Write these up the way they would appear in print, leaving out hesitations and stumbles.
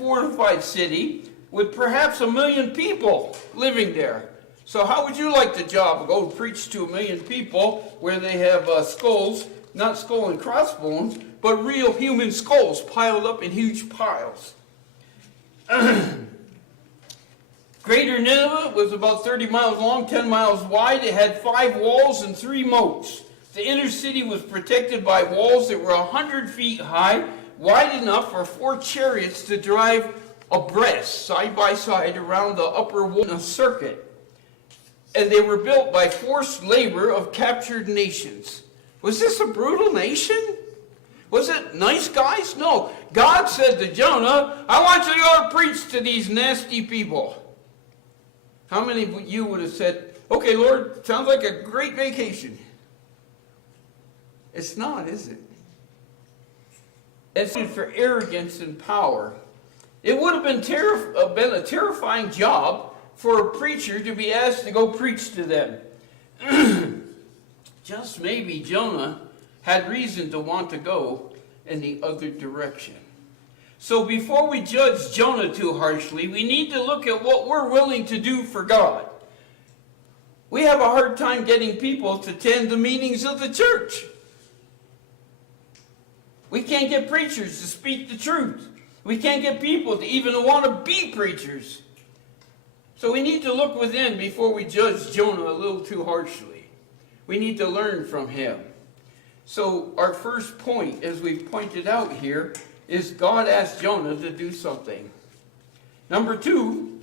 fortified city with perhaps 1 million people living there. So how would you like the job? Go preach to 1 million people where they have skulls, not skull and crossbones, but real human skulls piled up in huge piles. Greater Nineveh was about 30 miles long, 10 miles wide. It had 5 walls and 3 moats. The inner city was protected by walls that were 100 feet high, wide enough for 4 chariots to drive abreast, side by side, around the upper wall in a circuit. And they were built by forced labor of captured nations. Was this a brutal nation? Was it nice guys? No. God said to Jonah, I want you to go and preach to these nasty people. How many of you would have said, okay, Lord, sounds like a great vacation? It's not, is it? It's for arrogance and power. It would have been a terrifying job for a preacher to be asked to go preach to them. Just maybe Jonah had reason to want to go in the other direction. So before we judge Jonah too harshly, we need to look at what we're willing to do for God. We have a hard time getting people to attend the meetings of the church. We can't get preachers to speak the truth. We can't get people to even want to be preachers. So we need to look within before we judge Jonah a little too harshly. We need to learn from him. So our first point, as we've pointed out here, is God asked Jonah to do something. Number 2,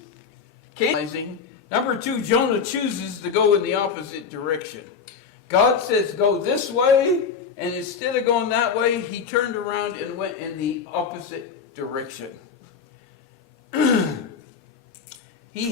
Jonah chooses to go in the opposite direction. God says go this way, and instead of going that way, he turned around and went in the opposite direction. He